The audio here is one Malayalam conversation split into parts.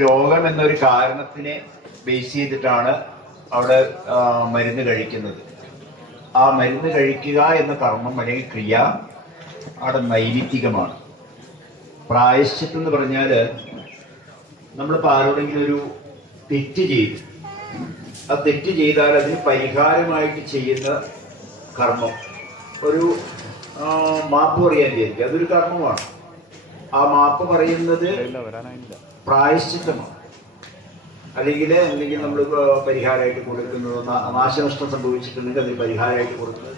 രോഗം എന്നൊരു കാരണത്തിനെ ബേസ് ചെയ്തിട്ടാണ് അവിടെ മരുന്ന് കഴിക്കുന്നത്. ആ മരുന്ന് കഴിക്കുക എന്ന കർമ്മം അല്ലെങ്കിൽ ക്രിയ അവിടെ നൈമിത്തികമാണ്. പ്രായശ്ചിത്തം എന്ന് പറഞ്ഞാൽ നമ്മളിപ്പോൾ ആരോടെങ്കിലും ഒരു തെറ്റ് ചെയ്തു, ആ തെറ്റ് ചെയ്താൽ അതിന് പരിഹാരമായിട്ട് ചെയ്യുന്ന കർമ്മം, ഒരു മാപ്പ് പറയാൻ വിചാരിക്കുക, അതൊരു കർമ്മമാണ്. ആ മാപ്പ് പറയുന്നത് പ്രായശ്ചിത്തമാണ്. അല്ലെങ്കിൽ നമ്മൾ പരിഹാരമായിട്ട് കൊടുക്കുന്നത്, നാശനഷ്ടം സംഭവിച്ചിട്ടുണ്ടെങ്കിൽ അതിന് പരിഹാരമായിട്ട് കൊടുക്കുന്നത്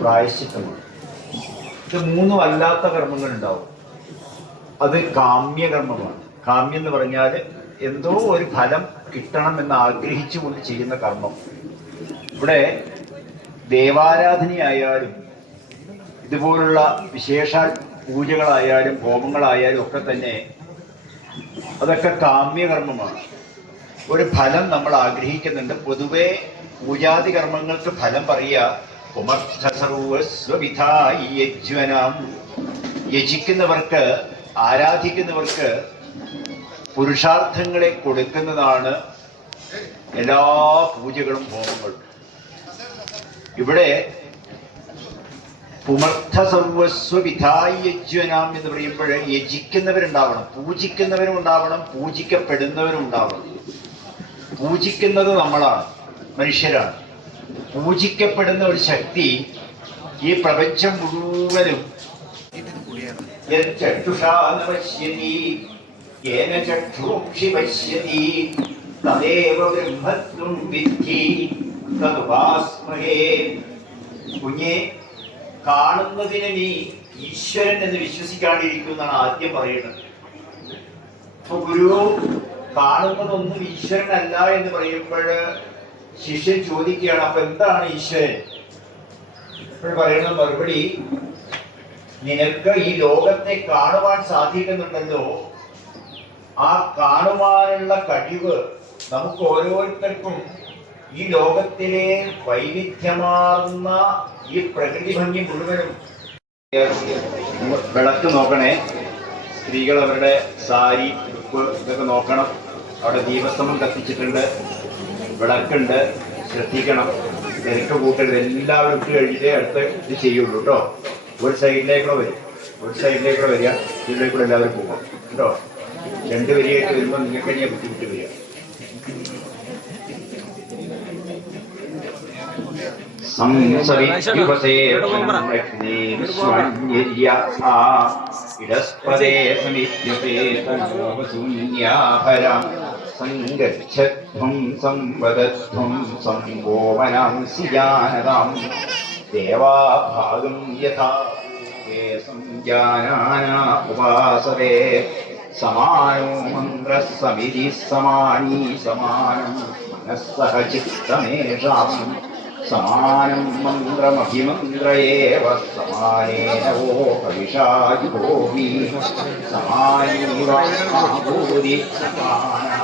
പ്രായശ്ചിത്തമാണ്. ഇത് മൂന്നും അല്ലാത്ത കർമ്മങ്ങൾ ഉണ്ടാവും. അത് കാമ്യകർമ്മമാണ്. കാമ്യം എന്ന് പറഞ്ഞാൽ എന്തോ ഒരു ഫലം കിട്ടണം എന്ന് ആഗ്രഹിച്ചുകൊണ്ട് ചെയ്യുന്ന കർമ്മം. ഇവിടെ ദേവാരാധനയായാലും ഇതുപോലുള്ള വിശേഷാൽ പൂജകളായാലും ഹോമങ്ങളായാലും ഒക്കെ തന്നെ അതൊക്കെ കാമ്യകർമ്മമാണ്. ഒരു ഫലം നമ്മൾ ആഗ്രഹിക്കുന്നുണ്ട്. പൊതുവെ പൂജാതി കർമ്മങ്ങൾക്ക് ഫലം പറയുക യജിക്കുന്നവർക്ക്, ആരാധിക്കുന്നവർക്ക് പുരുഷാർത്ഥങ്ങളെ കൊടുക്കുന്നതാണ് എല്ലാ പൂജകളും ഹോമങ്ങളും. ഇവിടെ പുമർത്ഥ സർവസ്വ വിധായി യജ്വനാം എന്ന് പറയുമ്പോൾ യജിക്കുന്നവരുണ്ടാവണം, പൂജിക്കുന്നവരും ഉണ്ടാവണം, പൂജിക്കപ്പെടുന്നവരും ഉണ്ടാവണം. പൂജിക്കുന്നത് നമ്മളാണ്, മനുഷ്യരാണ്. പൂജിക്കപ്പെടുന്ന ഒരു ശക്തി ഈ പ്രപഞ്ചം മുഴുവനും കുഞ്ഞെ, കാണുന്നതിന് നീ ഈശ്വരൻ എന്ന് വിശ്വസിക്കാണ്ടിരിക്കുമെന്നാണ് ആദ്യം പറയുന്നത്. അപ്പൊ ഗുരു കാണുന്നതൊന്നും ഈശ്വരനല്ല എന്ന് പറയുമ്പോൾ ശിഷ്യൻ ചോദിക്കുകയാണ്, അപ്പൊ എന്താണ് ഈശ്വരൻ? ഇപ്പോൾ പറയുന്ന മറുപടി, നിനക്ക് ഈ ലോകത്തെ കാണുവാൻ സാധിക്കുന്നുണ്ടല്ലോ, ആ കാണുവാനുള്ള കഴിവ് നമുക്ക് ഓരോരുത്തർക്കും ഈ ലോകത്തിലെ വൈവിധ്യമാർന്ന ഈ പ്രകൃതി ഭംഗി മുഴുവനും. വിളക്ക് നോക്കണേ, സ്ത്രീകൾ അവരുടെ സാരി, ഉടുപ്പ് ഇതൊക്കെ നോക്കണം. അവിടെ ദീപസ്തംഭം കത്തിച്ചിട്ടുണ്ട്, വിളക്കുണ്ട്, ശ്രദ്ധിക്കണം. തിരക്ക് കൂട്ടരുത്. എല്ലാവരും ഇട്ട് കഴിഞ്ഞിട്ടേ അടുത്ത് ഇത് ചെയ്യുള്ളൂ കേട്ടോ. ഒരു സൈഡിലേക്കൂടെ വരും, ഒരു സൈഡിലേക്കൂടെ വരിക, ഇതിലേക്കൂടെ എല്ലാവരും പോകാം കേട്ടോ. രണ്ട് വരിയായിട്ട് വരുമ്പോൾ നിങ്ങൾക്ക് തന്നെയാണ് ബുദ്ധിമുട്ട് വരിക. ഇടസ്പദേ സമിത്യപേതനോപശൂന്യാഭരം സംഗച്ഛധ്വം സംവദധ്വം സംഗോവനാംസി ജാനതാം ദേവാഭാഗം യഥാ സംജാനാനാ ഉപാസതേ സമാനോ മന്ത്രസമിതി സമാനീ സമാനം മനസ്സഹ ചിത്തമേഷാം സമാനം മന്ത്രമഭിമന്ത്രയേവ സമാനേന വോ ഭവിഷായുഭോവി സമാനീവാഭൂതി സമാനാ.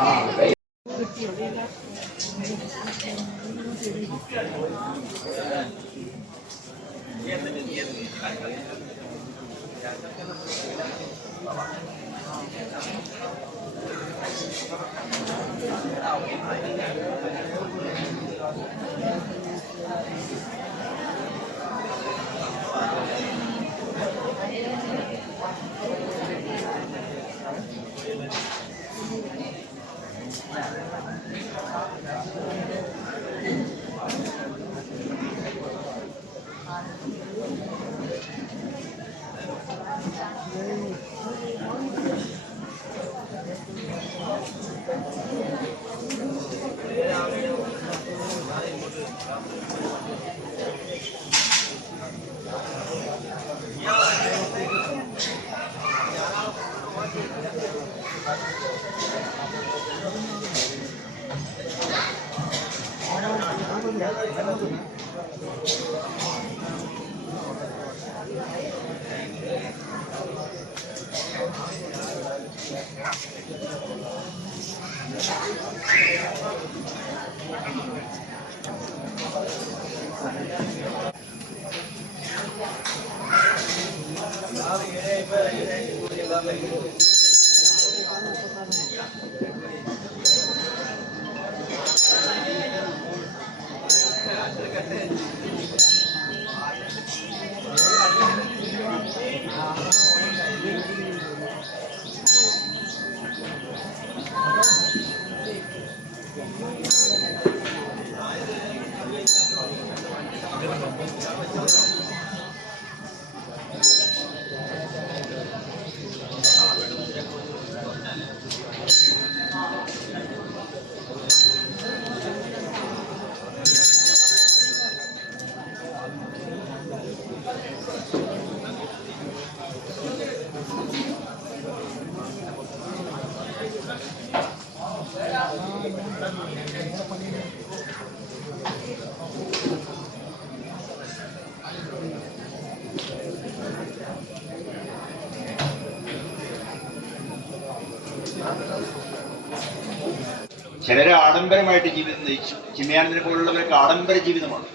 ചിലര് ആഡംബരമായിട്ട് ജീവിതം നയിച്ചു. ചിന്മയാനന്ദനെ പോലുള്ളവർക്ക് ആഡംബര ജീവിതമാണ്.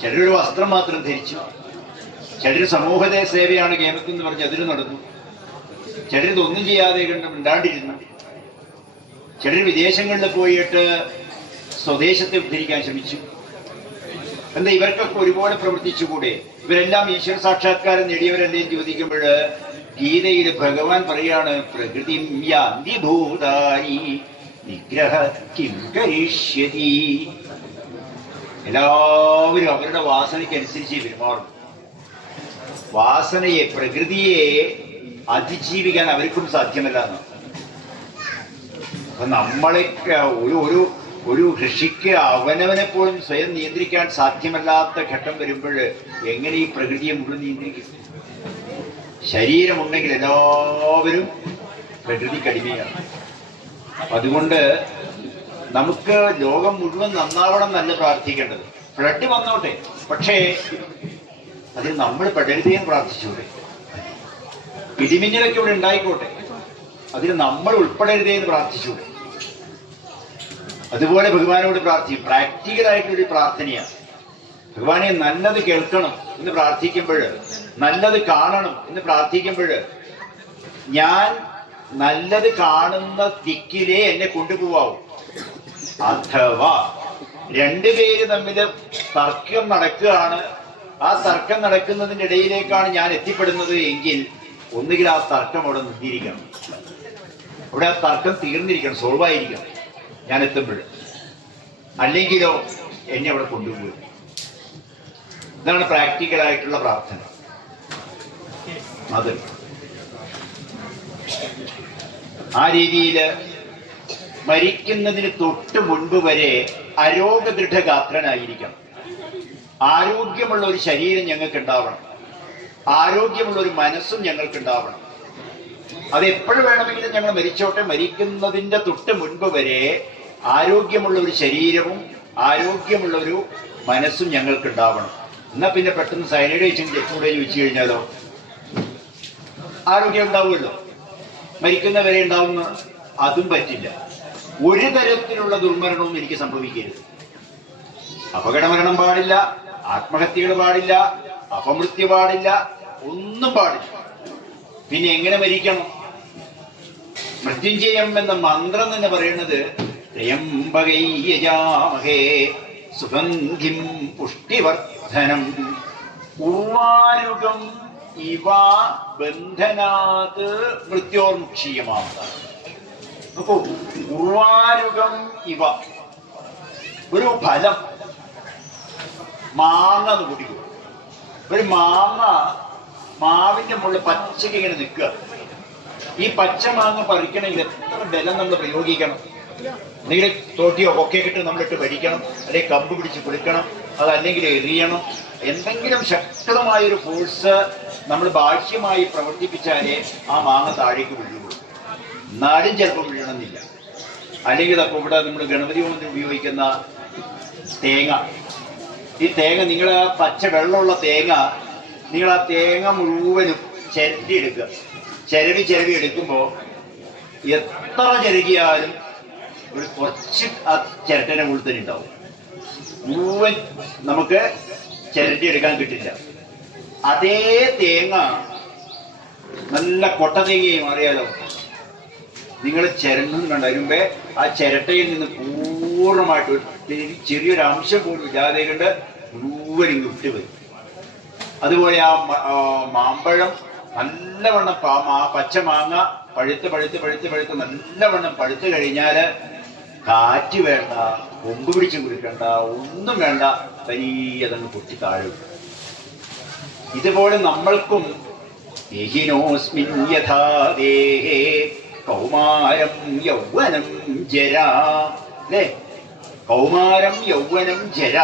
ചിലരൊരു വസ്ത്രം മാത്രം ധരിച്ചു. ചിലര് സമൂഹത്തെ സേവയാണ് കേമത്തിൽ എന്ന് പറഞ്ഞ് അതിന് നടന്നു. ചിലരിതൊന്നും ചെയ്യാതെ കണ്ട് മിണ്ടാണ്ടിരുന്നു. ചിലർ വിദേശങ്ങളിൽ പോയിട്ട് സ്വദേശത്തെ ഉദ്ധരിക്കാൻ ശ്രമിച്ചു. എന്താ ഇവർക്കൊക്കെ ഒരുപോലെ പ്രവർത്തിച്ചുകൂടെ? ഇവരെല്ലാം ഈശ്വര സാക്ഷാത്കാരം നേടിയവരല്ലേ ചോദിക്കുമ്പോൾ ഗീതയിൽ ഭഗവാൻ പറയാണ്, പ്രകൃതിം യാന്തി ഭൂതാനി നിഗ്രഹ കിം കരിഷ്യതി. എല്ലാവരും അവരുടെ വാസനയ്ക്കനുസരിച്ച് പെരുമാറും. വാസനയെ, പ്രകൃതിയെ അതിജീവിക്കാൻ അവർക്കും സാധ്യമല്ല എന്ന്. അപ്പൊ നമ്മളെ ഒരു ഋഷിക്ക് അവനവനെ പോലും സ്വയം നിയന്ത്രിക്കാൻ സാധ്യമല്ലാത്ത ഘട്ടം വരുമ്പോൾ എങ്ങനെ ഈ പ്രകൃതിയെ മുഴുവൻ നിയന്ത്രിക്കും? ശരീരമുണ്ടെങ്കിൽ എല്ലാവരും പ്രകൃതിക്കടിമയാണ്. അതുകൊണ്ട് നമുക്ക് ലോകം മുഴുവൻ നന്നാവണം എന്നല്ല പ്രാർത്ഥിക്കേണ്ടത്. ഫ്ലഡ് വന്നോട്ടെ, പക്ഷേ അതിൽ നമ്മൾ പെടരുതേന്ന് പ്രാർത്ഥിച്ചൂടെ? ഇടിമിന്നലൊക്കെ ഇവിടെ ഉണ്ടായിക്കോട്ടെ, അതിൽ നമ്മൾ ഉൾപ്പെടരുതേന്ന് പ്രാർത്ഥിച്ചൂടെ? അതുപോലെ ഭഗവാനോട് പ്രാർത്ഥിക്കും. പ്രാക്ടിക്കലായിട്ടൊരു പ്രാർത്ഥനയാണ്. ഭഗവാനെ നല്ലത് കേൾക്കണം എന്ന് പ്രാർത്ഥിക്കുമ്പോൾ, നല്ലത് കാണണം എന്ന് പ്രാർത്ഥിക്കുമ്പോൾ, ഞാൻ നല്ലത് കാണുന്ന ദിക്കിലേ എന്നെ കൊണ്ടുപോവാവും. അഥവാ രണ്ടുപേര് തമ്മിൽ തർക്കം നടക്കുകയാണ്, ആ തർക്കം നടക്കുന്നതിൻ്റെ ഇടയിലേക്കാണ് ഞാൻ എത്തിപ്പെടുന്നത് എങ്കിൽ ഒന്നുകിൽ ആ തർക്കം അവിടെ നിർത്തിയിരിക്കണം, അവിടെ ആ തർക്കം തീർന്നിരിക്കണം, സോൾവ് ആയിരിക്കണം ഞാൻ എത്തുമ്പോൾ. അല്ലെങ്കിലോ എന്നെ അവിടെ കൊണ്ടുപോയി. ഇതാണ് പ്രാക്ടിക്കലായിട്ടുള്ള പ്രാർത്ഥന. അത് ആ രീതിയിൽ മരിക്കുന്നതിന് തൊട്ട് മുൻപ് വരെ അരോഗദൃഢഗാത്രനായിരിക്കണം. ആരോഗ്യമുള്ള ഒരു ശരീരം ഞങ്ങൾക്ക് ഉണ്ടാവണം, ആരോഗ്യമുള്ള ഒരു മനസ്സും ഞങ്ങൾക്ക് ഉണ്ടാവണം. അത് എപ്പോഴും വേണമെങ്കിലും ഞങ്ങൾ മരിച്ചോട്ടെ, മരിക്കുന്നതിൻ്റെ തൊട്ട് മുൻപ് വരെ ആരോഗ്യമുള്ള ഒരു ശരീരവും ആരോഗ്യമുള്ള ഒരു മനസ്സും ഞങ്ങൾക്ക് ഉണ്ടാവണം. എന്നാൽ പിന്നെ പെട്ടെന്ന് സൈനൈഡ് വെച്ചുകൂടെ ചോദിച്ചു കഴിഞ്ഞാലോ ആരോഗ്യം ഉണ്ടാവുമല്ലോ, മരിക്കുന്നവരെ ഉണ്ടാവുന്ന അതും പറ്റില്ല. ഒരു തരത്തിലുള്ള ദുർമരണവും എനിക്ക് സംഭവിക്കരുത്. അപകടമരണം പാടില്ല, ആത്മഹത്യകൾ പാടില്ല, അപമൃത്യു പാടില്ല, ഒന്നും പാടില്ല. പിന്നെ എങ്ങനെ മരിക്കണം? മൃത്യുഞ്ജയം എന്ന മന്ത്രം തന്നെ പറയുന്നത് ത്രയംബകൈ യജാമഹേ സുഗന്ധിം പുഷ്ടിവർദ്ധനം ഉർവാരുകം ഇവ ബന്ധനാത് മൃത്യോർമുക്ഷീയമാവുന്നതാണ്. നോക്കൂ, ഉർവാരുകം ഇവ ഒരു ഫലം, മാങ്ങ എന്ന് കുടിക്കും. ഒരു മാങ്ങ മാവിന്റെ മുകളിൽ പച്ചക്ക് ഇങ്ങനെ നിൽക്കുക. ഈ പച്ച മാങ്ങ പറിക്കണമെങ്കിൽ എത്ര ബലം നമ്മൾ പ്രയോഗിക്കണം? എന്തെങ്കിലും തോട്ടിയോ കൊക്കയൊക്കെ ഇട്ട് നമ്മളിട്ട് വരിക്കണം, അല്ലെങ്കിൽ കമ്പ് പിടിച്ച് കുളിക്കണം, അതല്ലെങ്കിൽ എറിയണം. എന്തെങ്കിലും ശക്തമായൊരു ഫോഴ്സ് നമ്മൾ ബാഹ്യമായി പ്രവർത്തിപ്പിച്ചാലേ ആ മാങ്ങ താഴേക്ക് വീഴുള്ളൂ. എന്നാലും ചിലപ്പോൾ വീഴണമെന്നില്ല. അല്ലെങ്കിൽ അപ്പോൾ ഇവിടെ നമ്മൾ ഗണപതി ഹോമത്തിന് ഉപയോഗിക്കുന്ന തേങ്ങ, ഈ തേങ്ങ നിങ്ങൾ ആ പച്ച വെള്ളമുള്ള തേങ്ങ, നിങ്ങൾ ആ തേങ്ങ മുഴുവനും ചിരണ്ടി എടുക്കുക. ചിരവി എടുക്കുമ്പോൾ എത്ര ചിരകിയാലും ഒരു കുറച്ച് ആ ചിരട്ടൻ്റെ മുകളിൽ തന്നെ ഉണ്ടാവും. മുഴുവൻ നമുക്ക് ചിരണ്ടി എടുക്കാൻ കിട്ടില്ല. അതേ തേങ്ങ നല്ല കൊട്ട തേങ്ങയായി മാറിയാലോ, നിങ്ങൾ ചിരണ്ടും കണ്ടരുമ്പേ ആ ചിരട്ടയിൽ നിന്ന് പൂർണ്ണമായിട്ട് ചെറിയൊരു അംശം പോലും ഇല്ലാതെ കൊണ്ട് മുഴുവൻ വിട്ട് വരും. അതുപോലെ ആ മാമ്പഴം നല്ലവണ്ണം പച്ച മാങ്ങ പഴുത്ത് നല്ലവണ്ണം പഴുത്ത് കഴിഞ്ഞാൽ കാറ്റ് വേണ്ട, കൊമ്പ് പിടിച്ച് കുടിക്കണ്ട, ഒന്നും വേണ്ട, തനിയതങ്ങ് പൊട്ടി താഴെ. ഇതുപോലെ നമ്മൾക്കും കൗമാരം യൗവനം ജര, അല്ലേ? കൗമാരം യൗവനം ജര.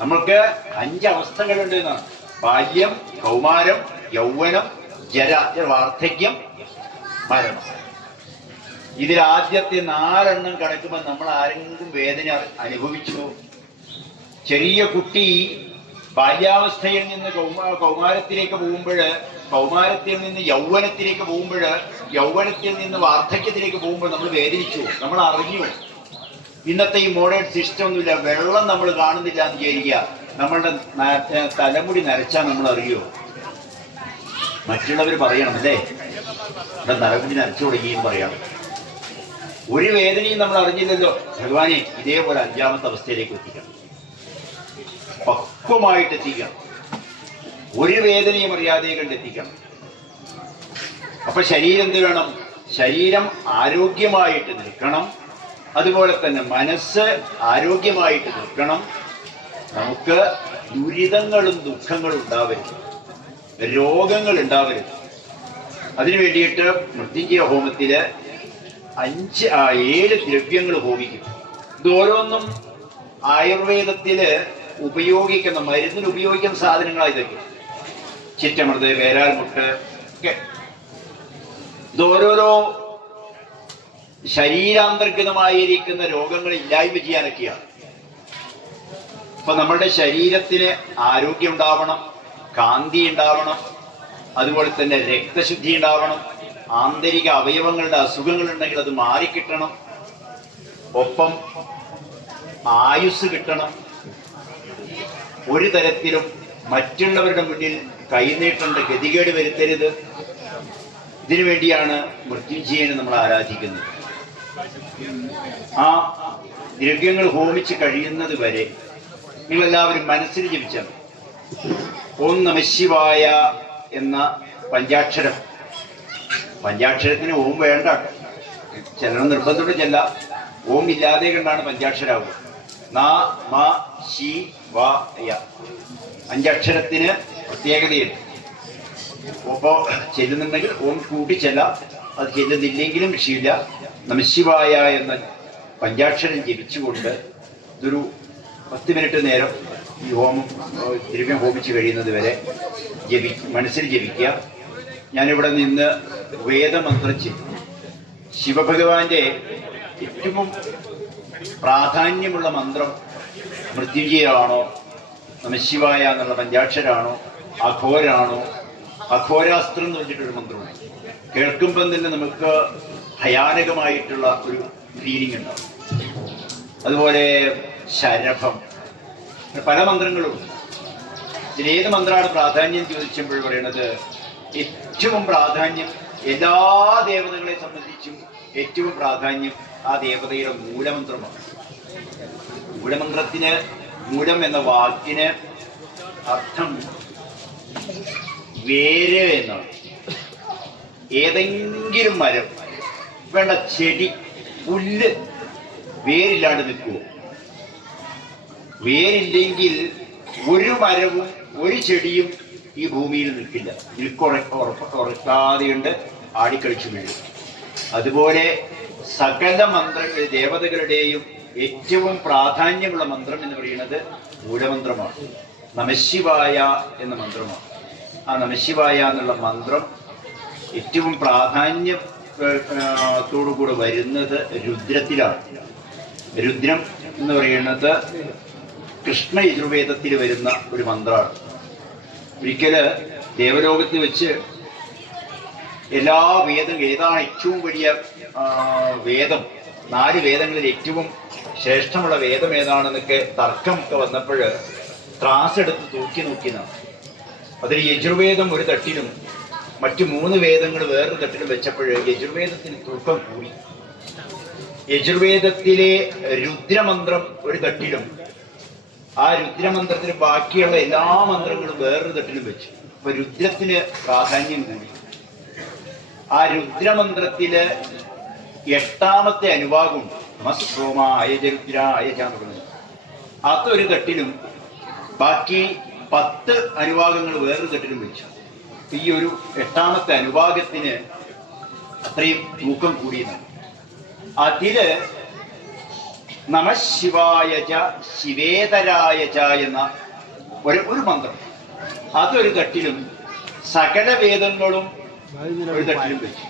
നമ്മൾക്ക് 5 അവസ്ഥകളുണ്ട് എന്നാണ്. ബാല്യം, കൗമാരം, യൗവനം, ജര, വാർദ്ധക്യം, മരണം. ഇതിൽ ആദ്യത്തെ 4 എണ്ണം കിടക്കുമ്പോൾ നമ്മൾ ആരെങ്കിലും വേദന അനുഭവിച്ചു? ചെറിയ കുട്ടി ബാല്യാവസ്ഥയിൽ നിന്ന് കൗമാരത്തിലേക്ക് പോകുമ്പോൾ, കൗമാരത്തിൽ നിന്ന് യൗവനത്തിലേക്ക് പോകുമ്പോൾ, യൗവനത്തിൽ നിന്ന് വാർദ്ധക്യത്തിലേക്ക് പോകുമ്പോൾ നമ്മൾ വേദനിച്ചു, നമ്മൾ അറിഞ്ഞു. ഇന്നത്തെ ഈ മോഡേൺ സിസ്റ്റം ഒന്നുമില്ല. വെള്ളം നമ്മൾ കാണുന്നില്ല എന്ന് വിചാരിക്കുക, നമ്മളുടെ തലമുടി നരച്ചാൽ നമ്മൾ അറിയുമോ? മറ്റുള്ളവർ പറയണം, അല്ലേ, ഇവിടെ തലമുടി നരച്ചു തുടങ്ങിയെന്ന് പറയണം. ഒരു വേദനയും നമ്മൾ അറിഞ്ഞില്ലല്ലോ. ഭഗവാനെ ഇതേപോലെ 5ാമത്തെ അവസ്ഥയിലേക്ക് എത്തിക്കണം, പക്വമായിട്ട് എത്തിക്കണം, ഒരു വേദനയും അറിയാതെ കണ്ടെത്തിക്കണം. അപ്പൊ ശരീരം എന്ത് വേണം? ശരീരം ആരോഗ്യമായിട്ട് നിൽക്കണം, അതുപോലെ തന്നെ മനസ്സ് ആരോഗ്യമായിട്ട് നിൽക്കണം. നമുക്ക് ദുരിതങ്ങളും ദുഃഖങ്ങളും ഉണ്ടാവരുത്, രോഗങ്ങൾ ഉണ്ടാവരുത്. അതിനു വേണ്ടിയിട്ട് മൃത്യുഞ്ജയ ഹോമത്തില് 7 ദ്രവ്യങ്ങൾ ഹോമിക്കും. ഇത് ഓരോന്നും ആയുർവേദത്തില് ഉപയോഗിക്കുന്ന, മരുന്നിന് ഉപയോഗിക്കുന്ന സാധനങ്ങളാണ് ഇതൊക്കെ. ചിറ്റമൃത്, വേരാൽമുട്ട് ഒക്കെ. ഇത് ഓരോരോ ശരീരാന്തർഗതമായിരിക്കുന്ന രോഗങ്ങൾ ഇല്ലായ്മ ചെയ്യാനൊക്കെയാണ്. അപ്പൊ നമ്മളുടെ ശരീരത്തിന് ആരോഗ്യം ഉണ്ടാവണം, കാന്തി ഉണ്ടാവണം, അതുപോലെ തന്നെ രക്തശുദ്ധി ഉണ്ടാവണം, ആന്തരിക അവയവങ്ങളുടെ അസുഖങ്ങൾ ഉണ്ടെങ്കിൽ അത് മാറിക്കിട്ടണം, ഒപ്പം ആയുസ് കിട്ടണം. ഒരു തരത്തിലും മറ്റുള്ളവരുടെ മുന്നിൽ കൈനീട്ടേണ്ട ഗതികേട് വരുത്തരുത്. ഇതിനു വേണ്ടിയാണ് മൃത്യുഞ്ജയനെ നമ്മൾ ആരാധിക്കുന്നത്. ആ ദ്രവ്യങ്ങൾ ഹോമിച്ച് കഴിയുന്നത് വരെ നിങ്ങളെല്ലാവരും മനസ്സിൽ ജപിച്ചാൽ ഓം നമഃശിവായ എന്ന പഞ്ചാക്ഷരം. പഞ്ചാക്ഷരത്തിന് ഓം വേണ്ട, ചിലർ നിർബന്ധത്തോടെ ചെല്ല. ഓം ഇല്ലാതെ കണ്ടാണ് പഞ്ചാക്ഷരാവുക. ന മ ശി വാ യ 5 അക്ഷരത്തിന് പ്രത്യേകതയുണ്ട്. അപ്പോൾ ചെല്ലുന്നുണ്ടെങ്കിൽ ഓം കൂട്ടി ചെല്ലാം, അത് ചെല്ലുന്നില്ലെങ്കിലും വിഷയമില്ല. നമഃശിവായ എന്ന പഞ്ചാക്ഷരം ജപിച്ചുകൊണ്ട് ഇതൊരു 10 മിനിറ്റ് നേരം ഈ ഹോമം ദ്രവ്യം ഹോമിച്ച് കഴിയുന്നത് വരെ മനസ്സിൽ ജപിക്കുക. ഞാനിവിടെ നിന്ന് വേദമന്ത്രം ചെയ്യും. ശിവഭഗവാന്റെ ഏറ്റവും പ്രാധാന്യമുള്ള മന്ത്രം മൃത്യുഞ്ജയാണോ, നമഃശിവായ എന്നുള്ള പഞ്ചാക്ഷരാണോ, അഘോരാണോ? അഘോരാസ്ത്രം എന്ന് പറഞ്ഞിട്ടൊരു മന്ത്രമുണ്ട്. കേൾക്കുമ്പം തന്നെ നമുക്ക് ഭയാനകമായിട്ടുള്ള ഒരു ഫീലിംഗ് ഉണ്ടാവും. അതുപോലെ ശരഭം, പല മന്ത്രങ്ങളും. ഇതിലേത് മന്ത്രമാണ് പ്രാധാന്യം ചോദിച്ചപ്പോൾ പറയുന്നത് ഏറ്റവും പ്രാധാന്യം എല്ലാ ദേവതകളെ സംബന്ധിച്ചും ഏറ്റവും പ്രാധാന്യം ആ ദേവതയുടെ മൂലമന്ത്രമാണ്. മൂലമന്ത്രത്തിന്, മൂലം എന്ന വാക്കിന് അർത്ഥം വേര് എന്നാണ്. ഏതെങ്കിലും മരം വേണ്ട, ചെടി, പുല്ല് വേരില്ലാണ്ട് നിൽക്കുമോ? വേരില്ലെങ്കിൽ ഒരു മരവും ഒരു ചെടിയും ഈ ഭൂമിയിൽ നിൽക്കില്ല. ഉറക്കാതെയുണ്ട്, ആടിക്കളിച്ചു വീഴും. അതുപോലെ സകല മന്ത്രങ്ങൾ, ദേവതകളുടെയും ഏറ്റവും പ്രാധാന്യമുള്ള മന്ത്രം എന്ന് പറയുന്നത് മൂലമന്ത്രമാണ്, നമഃശിവായ എന്ന മന്ത്രമാണ്. ആ നമഃശിവായ എന്നുള്ള മന്ത്രം ഏറ്റവും പ്രാധാന്യത്തോടുകൂടെ വരുന്നത് രുദ്രത്തിലാണ്. രുദ്രം എന്ന് പറയുന്നത് കൃഷ്ണ യജുർവേദത്തിൽ വരുന്ന ഒരു മന്ത്രമാണ്. ഒരിക്കല് ദേവലോകത്ത് വെച്ച് എല്ലാ ഏതാണ് ഏറ്റവും വലിയ വേദം, 4 വേദങ്ങളിൽ ഏറ്റവും ശ്രേഷ്ഠമുള്ള വേദം ഏതാണെന്നൊക്കെ തർക്കമൊക്കെ വന്നപ്പോൾ ത്രാസ് എടുത്ത് തൂക്കി നോക്കിയതാണ്. അതിൽ യജുർവേദം ഒരു തട്ടിലും മറ്റു 3 വേദങ്ങൾ വേറൊരു തട്ടിലും വെച്ചപ്പോൾ യജുർവേദത്തിന് തൂക്കം കൂടി. യജുർവേദത്തിലെ രുദ്രമന്ത്രം ഒരു തട്ടിലും ആ രുദ്രമന്ത്രത്തിന് ബാക്കിയുള്ള എല്ലാ മന്ത്രങ്ങളും വേറൊരു തട്ടിലും വെച്ചു. അപ്പൊ രുദ്രത്തിന് പ്രാധാന്യം കൂടി. ആ രുദ്രമന്ത്രത്തില് 8ാമത്തെ അനുഭാഗമുണ്ട്, നമസ്സോമായ രുദ്രായ ചാന്നുള്ളത്. അതൊരു തട്ടിലും ബാക്കി 10 അനുഭാഗങ്ങൾ വേറൊരു തട്ടിലും വെച്ചു. ഈ ഒരു 8ാമത്തെ അനുഭാഗത്തിന് അത്രയും തൂക്കം കൂടിയതാണ്. അതില് നമഃശിവായ ച ശിവേതരായ ച എന്ന ഒരു മന്ത്രം, അതൊരു തട്ടിലും സകല വേദങ്ങളും ഒരു തട്ടിലും വെച്ചു.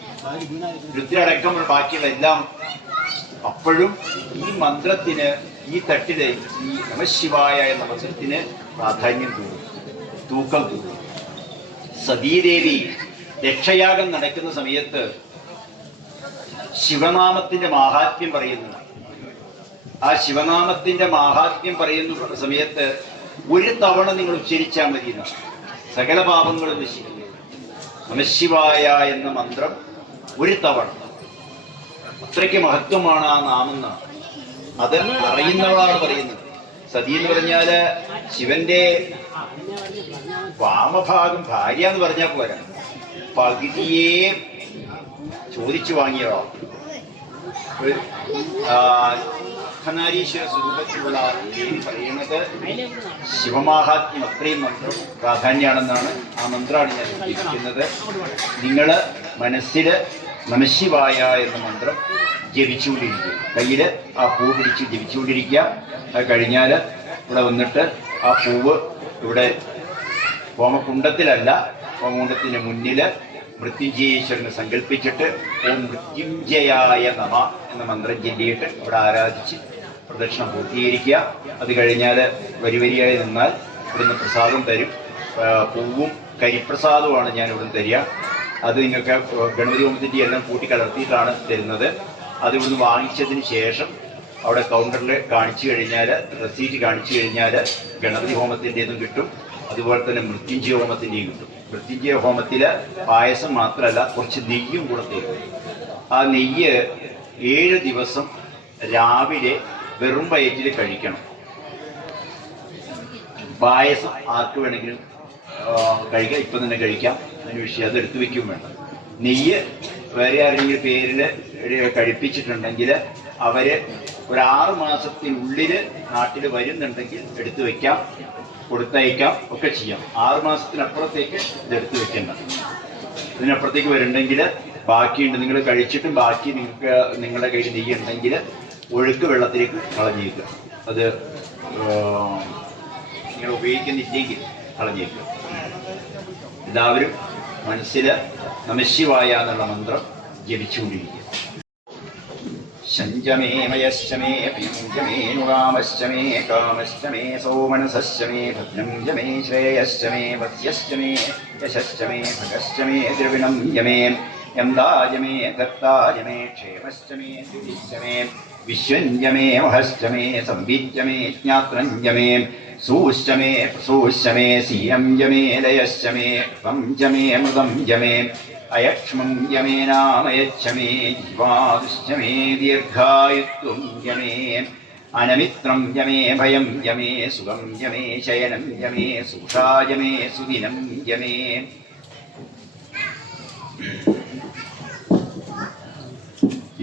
രുദ്രടക്കമുള്ള ബാക്കിയുള്ള എല്ലാം. അപ്പോഴും ഈ മന്ത്രത്തിന്, ഈ തട്ടില്, ഈ നമഃശിവായ എന്ന മന്ത്രത്തിന് പ്രാധാന്യം കൂടും, തൂക്കം കൂടും. സതീദേവി രക്ഷയാഗം നടക്കുന്ന സമയത്ത് ശിവനാമത്തിന്റെ മാഹാത്മ്യം പറയുന്നു. ആ ശിവനാമത്തിന്റെ മാഹാത്മ്യം പറയുന്ന സമയത്ത് ഒരു തവണ നിങ്ങൾ ഉച്ചരിച്ചാൽ മതി എന്നാണ്, സകല പാപങ്ങളും നശിക്കും. നമഃശിവായ എന്ന മന്ത്രം ഒരു തവണ, അത്രയ്ക്ക് മഹത്വമാണ് ആ നാമെന്നാണ്. അത് അറിയുന്നവളാണ് പറയുന്നത്. സതി എന്ന് പറഞ്ഞാല് ശിവന്റെ വാമഭാഗം, ഭാര്യ എന്ന് പറഞ്ഞാൽ പോരാ, പകുതിയെ ചോദിച്ചു വാങ്ങിയവളാണ്. അർദ്ധനാരീശ്വര സ്വരൂപത്തിലുള്ള ദേവി പറയുന്നത് ശിവമാഹാത്മ്യം അത്രയും മന്ത്രം പ്രാധാന്യമാണെന്നാണ്. ആ മന്ത്രമാണ് ഞാൻ ഉദ്ദേശിക്കുന്നത്. നിങ്ങൾ മനസ്സിൽ നമഃശിവായ എന്ന മന്ത്രം ജപിച്ചുകൊണ്ടിരിക്കുക. കയ്യിൽ ആ പൂവ് പിടിച്ച് ജപിച്ചുകൊണ്ടിരിക്കുക. അത് കഴിഞ്ഞാൽ ഇവിടെ വന്നിട്ട് ആ പൂവ് ഇവിടെ ഹോമകുണ്ടത്തിലല്ല, ഹോമകുണ്ടത്തിന് മുന്നിൽ മൃത്യുഞ്ജയേശ്വരനെ സങ്കല്പിച്ചിട്ട് ഓം മൃത്യുഞ്ജയായ നമ എന്ന മന്ത്രം ചൊല്ലിയിട്ട് അവിടെ ആരാധിച്ച് പ്രദക്ഷിണം പൂർത്തീകരിക്കുക. അത് കഴിഞ്ഞാൽ വരിവരിയായി നിന്നാൽ ഇവിടുന്ന് പ്രസാദം തരും. പൂവും കരിപ്രസാദവുമാണ് ഞാൻ ഇവിടുന്ന് തരിക. അത് നിങ്ങൾക്ക് ഗണപതി ഹോമത്തിൻ്റെ എല്ലാം കൂട്ടിക്കലർത്തിയിട്ടാണ് തരുന്നത്. അത് ഇവിടുന്ന് വാങ്ങിച്ചതിന് ശേഷം അവിടെ കൗണ്ടറിൽ കാണിച്ചു കഴിഞ്ഞാൽ, റെസീറ്റ് കാണിച്ചു കഴിഞ്ഞാൽ ഗണപതി ഹോമത്തിൻ്റെതും കിട്ടും, അതുപോലെ തന്നെ മൃത്യുഞ്ജയ ഹോമത്തിൻ്റെയും കിട്ടും. മൃത്യുഞ്ജയ ഹോമത്തിൽ പായസം മാത്രമല്ല, കുറച്ച് നെയ്യും കൂടെ തരും. ആ നെയ്യ് 7 ദിവസം രാവിലെ വെറും വയറ്റിൽ കഴിക്കണം. പായസം ആർക്ക് വേണമെങ്കിലും കഴിക്കാം, ഇപ്പം തന്നെ കഴിക്കാം, അതിന് വിഷയം അത് എടുത്തു വയ്ക്കും വേണ്ട. നെയ്യ് വേറെ ആരെങ്കിലും പേരിൽ കഴിപ്പിച്ചിട്ടുണ്ടെങ്കിൽ അവര് ഒരു 6 മാസത്തിനുള്ളിൽ നാട്ടിൽ വരുന്നുണ്ടെങ്കിൽ എടുത്തു വെക്കാം, കൊടുത്തയക്കാം, ഒക്കെ ചെയ്യാം. 6 മാസത്തിനപ്പുറത്തേക്ക് ഇതെടുത്ത് വെക്കേണ്ട. ഇതിനപ്പുറത്തേക്ക് വരുന്നുണ്ടെങ്കിൽ ബാക്കിയുണ്ട്, നിങ്ങൾ കഴിച്ചിട്ടും ബാക്കി നിങ്ങൾക്ക് നിങ്ങളുടെ കയ്യിൽ നെയ്യുണ്ടെങ്കിൽ ഒഴുക്ക് വെള്ളത്തിലേക്ക് കളഞ്ഞേക്കുക. അത് നിങ്ങൾ ഉപയോഗിക്കുന്നില്ലെങ്കിൽ കളഞ്ഞേക്കുക. എല്ലാവരും മനസ്സിൽ നമഃശിവായ എന്നുള്ള മന്ത്രം ജപിച്ചുകൊണ്ടിരിക്കുക. ശഞ്ചമേ മയശ്ചമേ പ്രിയഞ്ചമേ നുകാമശ്ചമേ കാമശ്ചമേ സോമനസശ്ചമേ ഭദ്രം ജമേ ശ്രേയശ്ചമേ വസ്യശ്ചമേ യശശ്ചമേ ഭഗശ്ചമേ ദ്രവിണം ജമേ യന്താജമേ കർത്താജമേ ക്ഷേമശ്ചമേ ദ്വിശ്ചമേ വിശ്വഞ്ജമേ മഹശ്ചമേ സംവിജ്യമേ ജ്ഞാത്രഞ്ജമേ സൂശ്ചമേ പ്രസൂശ്ചമേ സീയം ജമേ ലയശ്ചമേ ത്വം ജമേ മൃതം ജമേ അയക്ഷ്മം യമേ നാമയച്ഛമേ ജീവാദുശ്ചമേ ദീർഘായുത്വം യമേ അനമിത്രം യമേ ഭയം യമേ സുഖം യമേ ശയനം യമേ സുഷാ യമേ സുദിനം യമേ.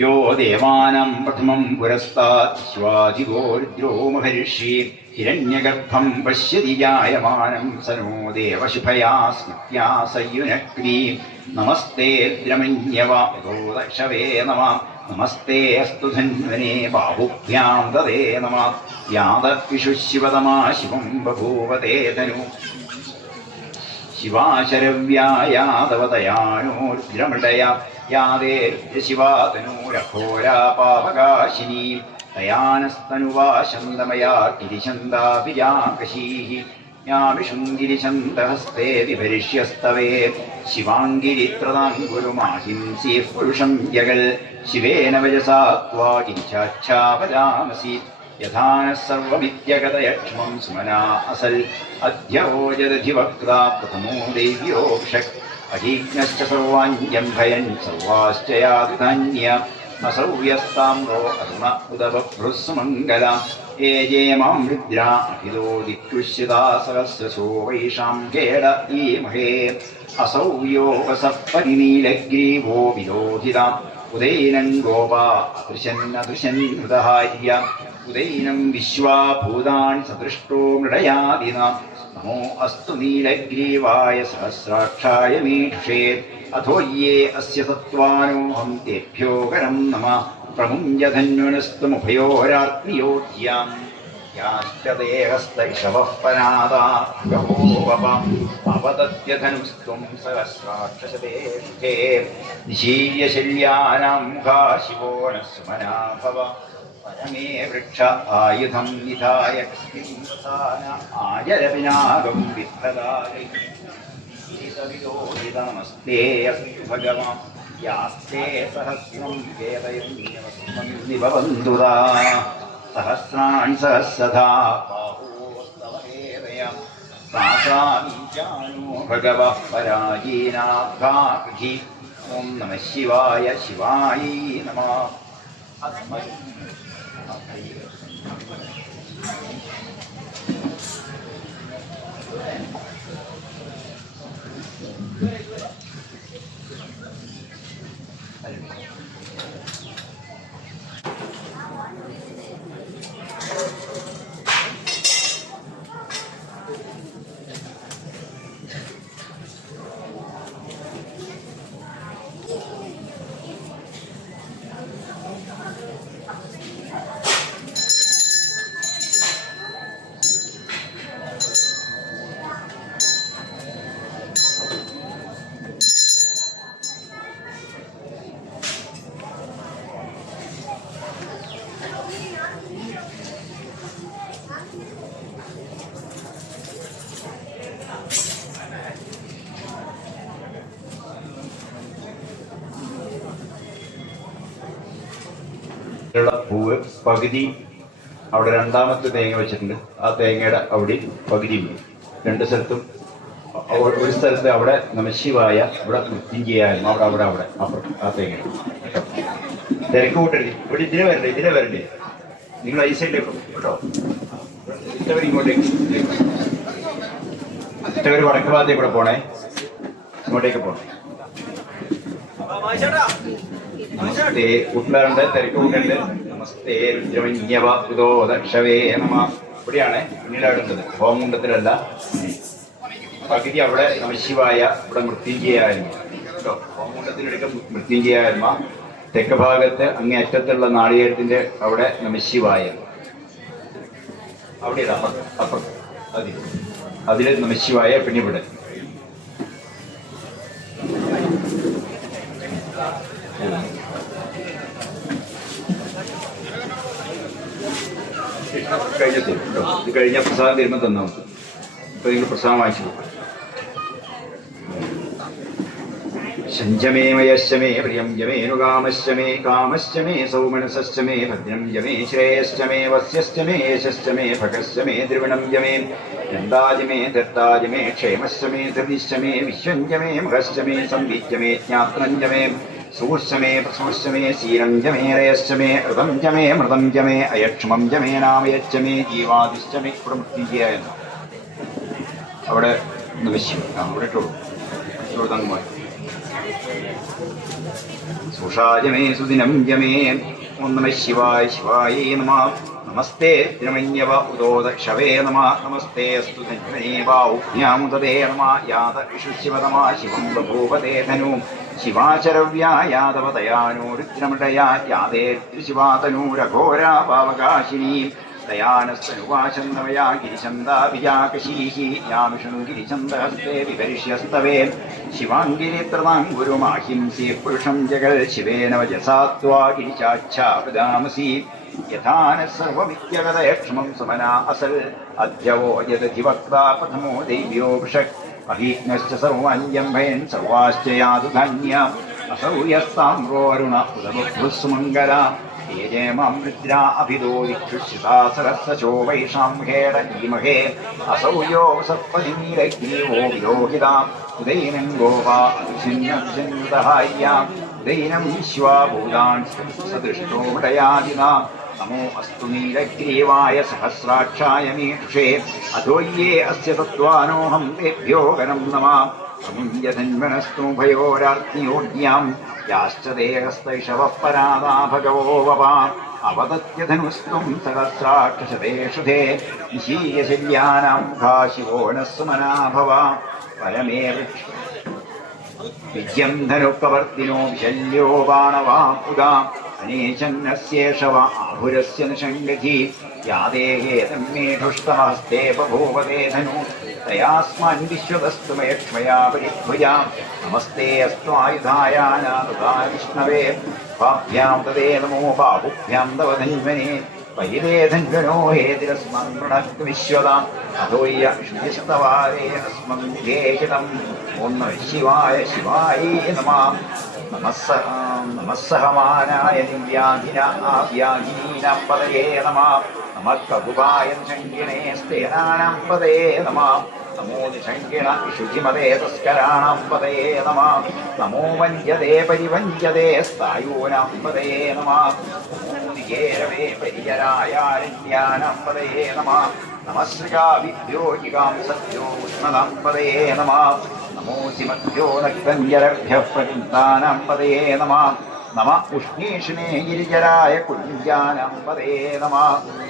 യോ ദേവാനാം പ്രഥമം പുരസ്താത് ശിവാധിപോ രുദ്രോ മഹർഷി ഹിരണ്യഗർഭം പശ്യതി ജായമാനം സനോ ദേവശുഭയാ സ്മൃത്യാ സയുനക്രീ. നമസ്തേ ദ്രമണ്യവോദക്ഷവേ നമ. നമസ്തേ അസ്തു ധന്വനേ ബാഹുഭ്യാം ദദേ നമ. യാദവിഷു ശിവതമാ ശിവം ബഭൂവതേ ധനു ശിവാശരവ്യായാദവതയാനോരുദ്രമൃഡയ യാദേ ശിവാതനൂരഘോരാ പാപകാശിനി തയാനസ്തനുവാശന്തമയാ ഗിരിശന്താഭിജാകശീः യാമിഷും ഗിരിശന്തഹസ്തേ വിഭരിഷ്യസ്തവേ ശിവാംഗിരിത്രതാം ഗുരുമാഹിംസീഃ പുരുഷം ജഗൽ ശിവേന വജസാ ത്വാ ഗിരിശാച്ഛാപജാമസി യഥാനഃ സർവമിത്യഗതയക്ഷ്മം സുമനാ അസൽ അധ്യവോജദധിവക്താ പ്രഥമോ ദൈവ്യോക്ഷക് അജീജ്ഞശ്ച സർവാഞ്ജം ഭയൻ സർവാശ്ച യാതുധാന്യ അസൗയസ്താമ്രോ അരുണ ഉദബഭ്രുസ്സുമംഗല ഏജേ മാം രുദ്രാ അഹിതോ ദിക്തുഷ്യതാ സഹസ്രശോ വൈഷാം കേട ഈമഹേ അസൗയോപസപ്പരിനീലഗ്രീവോ വിലോഹിത ഉദൈനം ഗോപാ അദൃശന്നദൃശൻ ഹൃദഹാര്യ ഉദൈനം വിശ്വാഭൂതാനി സദൃഷ്ടോ മൃഡയാദിന നമോ അസ്തു നീലഗ്രീവായ സഹസ്രാക്ഷായ മീക്ഷേ അഥോയ്യേ അസ്യ സത്വാനോഹം തേഭ്യോ കരം നമ പ്രമുഞ്ജധന്വനസ്തുമുഭയോരാത്മിയോധ്യാം യാശ്ചദേഹസ്തൈഷവഃ പനാദാ ഗവോവപം അവദത്യധനുസ്ത്വം സഹസ്രാക്ഷശതേ മുഖേ നിശീര്യശല്യാനാം മുഖാ ശിവോ ന സുമനാ ഭവ പരമേ വൃക്ഷ ആയുധം നിധായ ആജരപിനാകം വിദ്ധദാരി നമസ്തേ അസ്തു ഭഗവാൻ യാസ്തേ സഹസ്രം വേദയന്യവസ്മന്ദിഭവന്തുതാ സഹസ്രാണി സഹസ്രധാ ബാഹോസ്തവ വേദയം സാസാമീജാനോ ഭഗവഃ പരാജീനാഘാകൃധി. ഓം നമഃ ശിവായ ശിവായൈ നമഃ. അസ്മൈ പൂവ് പകുതി അവിടെ രണ്ടാമത്തെ തേങ്ങ വെച്ചിട്ടുണ്ട്. ആ തേങ്ങയുടെ അവിടെ പകുതി വീഴും. രണ്ട് സ്ഥലത്തും ഒരു സ്ഥലത്ത് അവിടെ നമഃശിവായ, ഇവിടെ മൃത്യുഞ്ജയായും അവിടെ അവിടെ അവിടെ അപ്പുറം ആ തേങ്ങ തിരക്ക് കൂട്ടരുത്. ഇവിടെ ഇതിനെ വരണ്ടേ നിങ്ങൾ ഈ സൈഡിലേക്ക് കേട്ടോ. ഇഷ്ടവർ ഇങ്ങോട്ടേക്ക്, ഇഷ്ടവർ വടക്ക് ഭാഗത്തേക്ക് കൂടെ പോണേ, ഇങ്ങോട്ടേക്ക് പോണേ. കൂട്ടുകാരുണ്ട്, തിരക്ക് കൂട്ടുണ്ട്. നമസ്തേ രുദ്രമന്യവ ഉദോ ദക്ഷവേ നമ. ഇവിടെയാണ് പിന്നീടാടുന്നത്, ഹോമകുണ്ടത്തിലല്ല. പകുതി അവിടെ നമശിവായ, ഇവിടെ മൃത്യുഞ്ജയായിരുന്നു കേട്ടോ. ഹോമകുണ്ടത്തിലെടുക്ക മൃത്യുഞ്ജയായ്മ, തെക്ക് ഭാഗത്ത് അങ്ങേ അറ്റത്തുള്ള നാളികേരത്തിന്റെ അവിടെ നമശിവായ, അവിടെ അപ്പുറത്ത് അതിൽ നമശിവായ. പിന്നെ ഇവിടെ കഴിഞ്ഞെത്തും കേട്ടോ. ഇത് കഴിഞ്ഞ പ്രസാദം തരുമ്പോൾ തന്നാൽ മതി. ഇപ്പൊ നിങ്ങൾ പ്രസാദം വാങ്ങിച്ചു പോകും. ശഞ്ചമേ മയശ്ചമേ പ്രിയം ജമേനുകാമശ്ചമേ കാമശ്ചമേ സൗമനസശ്ചമേ ഭദ്രം ജമേ ശ്രേയശ്ചമേ വസ്യശ്ചമേ യശശ്ചമേ ഭഗശ്ചമേ ദ്രിവിണം ജമേ നന്ദാജമേ ദത്താജമേ ക്ഷേമശ്ചമേ ധൃതിശ്ചമേ വിശ്വഞ്ജമേ മഹശ്ചമേ സംവിജ്യമേ ജ്ഞാത്രം ജമേ സൂർശ്ചമേ പ്രസൂശ്ചമേ ശീരം ജമേ രയശ്ചമേ ഋതം ജമേ മൃതം ജമേ അയക്ഷ്മം ജമേ നാമയശ്ചമേ ജീവാദിശ്ചമേ. ഇവിടെ മൃത്യുഞ്ജയായിരുന്നു, അവിടെ നമശ്യം അവിടെ ഇട്ടോളൂ. തങ്ങുമായി സുഷാജമേ സുദിനം ജമേ. ഓം നമഃ ശിവായ ശിവായേ നമഃ. നമസ്തേ രുദ്രമന്യവ ഉദോ ദക്ഷവേ നമഃ. നമസ്തേ അസ്തു ധന്വനേ ബാഹുഭ്യാമുദതേ നമഃ. യാത ഇഷു ശിവതമാ ശിവം ബഭൂവതേ ധനു ശിവാചരവ്യാ യാദവതയാനോ രുദ്രമൃഡയാ യാതേ ത്രിശിവാതനൂരഘോരാ പാവകാശിനീ ദയാനസ്തനുവാചന്ദമയാ ഗിരിചന്ദാഭിജാകശീഹി യാ വിഷ്ണു ഗിരിചന്ദഹസ്തേ വിപരിഷ്യസ്തവേ ശിവാംഗിരിത്രതാം ഗുരുമാഹിംസി പുരുഷം ജഗൽ ശിവേന വജസാത്വാ ഗിരിചാച്ഛാപദാമസി യഥാന സർവമിത്യഗതയക്ഷ്മം സമനാ അസൽ അദ്യവോ യദധിവക്താ പ്രഥമോ ദൈവ്യോ വൃഷക് അഹീജ്ഞശ്ച സർവാഞ്ജംഭയൻ സർവാശ്ച യാതു ധാന്യം അസൗയസ്താമ്രോരുണ ഉദബുദ്ധുസ്മംഗല േജമാം രുദ്രാ അഭിദോ വിക്ഷുഷിതാ സഹസ്രശോ വൈഷാം ഹേടീമഹേ അസൗയോ സത്പതിമീരഗ്രീവോ വിലോഹിതാം ഉദൈനം ഗോപാ അഭിഷിന്യഭിഷന്യുതഹായ്യാം ഉദൈനം വിശ്വാഭൂതാൻ സദൃഷ്ടോ മൃഡയാദിനാം നമോ അസ്തു നീലഗ്രീവായ സഹസ്രാക്ഷായ മീക്ഷേ അധോയ്യേ അസ്യ തത്വാനോഹം തേഭ്യോ ഗനം നമാം ധന്വനസ്തു ഭയോരാർത്തിയോഗ്യാം യാശ്ച ദേഹസ്തൈഷവഃ പരാദാ ഭഗവോ വപാ അവതത്യധനുസ്ത്വം സഹസ്രാക്ഷശതേഷുധേ നിശീയശല്യാനാം ഘാശിവോ നഃ സുമനാ ഭവ പരമേ വിദ്യം ധനുക്കവർത്തിനോ വിശല്യോ ബാണവാമുദാ അനേശന്നസ്യേഷവ ആഹുരസ്യ നിഷംഗതി യാദേഹേ തന്മേധുഷ്ടമസ്തേ ബഭൂവതേ ധനു തയാസ്മാൻ വിശ്വതസ്തുമേക്ഷ്മയാ പരിഭുജാ നമസ്തേ അസ്ത്വായുധായ നാദാ വിഷ്ണവേ ഭാഭ്യാം തദേ നമോ ബാഹുഭ്യാം തവ ധന്വനേ പൈലേ ധന്വനോ ഹേതിരസ്മൻ പ്രണക്ത് വിശ്വതാം അധോയ്യ വിഷ്ണുസ്തവാരേ അസ്മൻ വിധേഹിതം. ഓം നമഃ ശിവായ ശിവായേ നമഃ. നമസ്സഹമാനായ ദിവ്യാധിന ആവ്യാധീനാം പതയേ നമഃ. നമഃ കകുപായ ശങ്കിണേ സ്തേനാനാം പതയേ നമഃ. നമോ നിശങ്കിണ വിശുചിമതേ തസ്കരാണാം പതയേ നമഃ. നമോ വഞ്ജതേ പരിവഞ്ജതേ സ്ഥായൂനാം പതയേ നമഃ. നമോ നികേരവേ പരിചരായാരണ്യാനാം പതയേ നമഃ. നമസ്കാവിഭ്യോ ജികാം സത്യോ ഉഷ്ണതാം പതയേ നമഃ. നമോസി മധ്യോ നക്തഞ്ജരഭ്യഃ പ്രകൃതാനാം പതയേ നമഃ. നമ ഉഷ്ണീഷിണേ ഗിരിജരായ കുഞ്ജാനാം പതയേ നമഃ.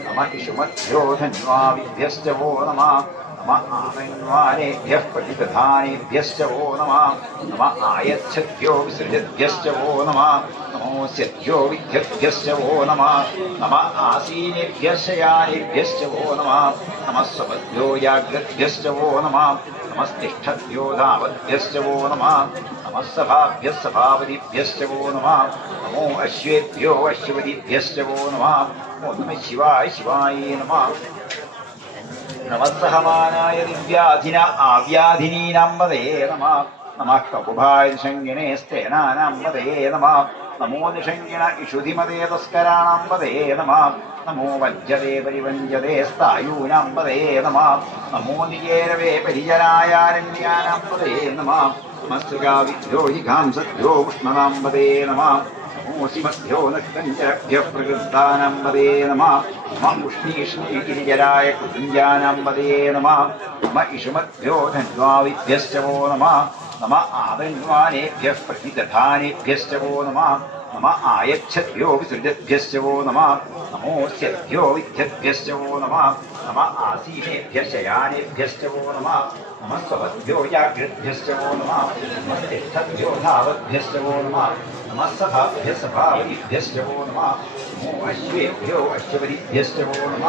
നമ ഇഷുമധ്യോ ധന്വാവിഭ്യശ്ച വോ നമഃ. നമ ആമന്വാനേഭ്യഃ പ്രതിദധാനേഭ്യശ്ച വോ നമഃ. നമ ആയച്ഛദ്ഭ്യോ വിസൃജദ്ഭ്യശ്ച വോ നമഃ. നമോസ്യദ്ഭ്യോ വിദ്യദ്ഭ്യശ്ച വോ നമഃ. നമ ആസീനേഭ്യഃ ശയാനേഭ്യശ്ച വോ നമഃ. നമഃ സ്വപദ്ഭ്യോ ജാഗ്രദ്ഭ്യശ്ച വോ നമഃ. നമസ്തിഷ്ഠദ്ഭ്യോ ധാവദ്ഭ്യശ്ച വോ നമഃ. നമഃ സഭാഭ്യഃ സഭാപതിഭ്യശ്ച വോ നമഃ. നമോ അശ്വേഭ്യോ അശ്വപതിഭ്യശ്ച വോ നമഃ. നമോ നമഃ ശിവായ ശിവായേ നമഃ. നമസ്സഹമാനായ ദിവ്യാധിന ആവ്യാധിനീനാം പതയേ നമഃ. നമഃ കകുഭായ നിഷങ്കിണേ സ്തേനാനാം പതയേ നമഃ. നമോ നിഷങ്കിണ ഇഷുധിമതേ തസ്കരാണാം പതയേ നമഃ. നമോ വജ്ജതേ പരിവഞ്ജതേ സ്ഥായൂനാം പതയേ നമഃ. നമോ നികേരവേ പരിചരായാരണ്യാനാം പതയേ നമഃ. നമസ്കാവിഭ്യോ ജിഘാംസഭ്യോ ഉഷ്ണതാം പതയേ നമഃ. നമോസി മധ്യോ നക്തഞ്ജരഭ്യഃ പ്രകൃതാനാം പതയേ നമഃ. നമ ഉഷ്ണീഷ്ണീ ഗിരിജരായ കുഞ്ജാനാം പതയേ നമഃ. നമ ഇഷുമധ്യോ ധന്വാവിഭ്യശ്ച വോ നമഃ. നമ ആദന്വാനേഭ്യഃ പ്രതിദധാനേഭ്യശ്ച വോ നമഃ. നമ ആയച്ഛദ്ഭ്യോ വിസൃജദ്ഭ്യശ്ചവോ നമ നമോസ്യദ്ഭ്യോ വിദ്യദ്ഭ്യശ്ചവോ നമ നമ ആസീനേഭ്യ ശയാനേഭ്യശ്ചവോ നമ നമ സ്വഭദ്ഭ്യോ ജാഗ്രദ്ഭ്യശ്ചവോ നമ നമസ്തിഷ്ഠദ്ഭ്യോ ധാവദ്ഭ്യശ്ചവോ നമ നമ സഭാഭ്യ സഭാവതിഭ്യശ്ചവോ നമ നമോ അശ്വേഭ്യോ അശ്വവതിഭ്യശ്ചവോ നമ